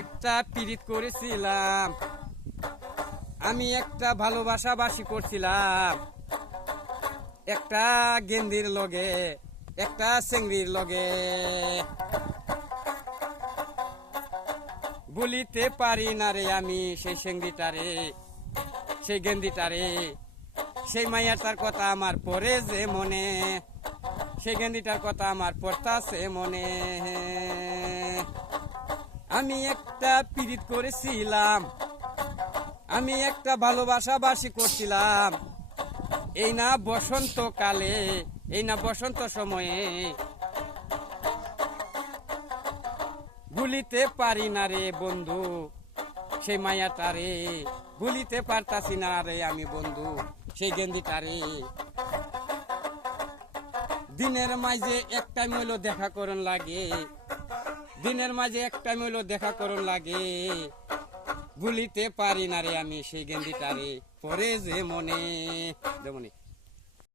একটা পীড়িত করেছিলাম, আমি একটা ভালোবাসাবাসি করছিলাম, একটা গেন্দির লগে, একটা চেংড়ির লগে। বলিতে পারি না রে আমি সেই চেংড়িটারে, সেই গেন্দিটারে, সেই মাইয়াটার কথা আমার পরে যে মনে, সেই গেন্দিটার কথা আমার পড়তাছে মনে। আমি একটা পীড়িত করেছিলাম, আমি একটা ভালোবাসাবাসি করছিলাম, এই না বসন্তকালে, এই না বসন্ত সময়ে। ভুলিতে পারি না রে বন্ধু সেই মায়াটারে, ভুলিতে পারতাছি না রে আমি বন্ধু সেই গেন্দিটারে। দিনের মাঝে এক টাইম হইলো দেখা করন লাগে, দিনের মাঝে এক টাইম হইলো দেখা করন লাগে। ভুলিতে পারি না রে আমি সেই গেন্দিটারে, পরে যে মনে।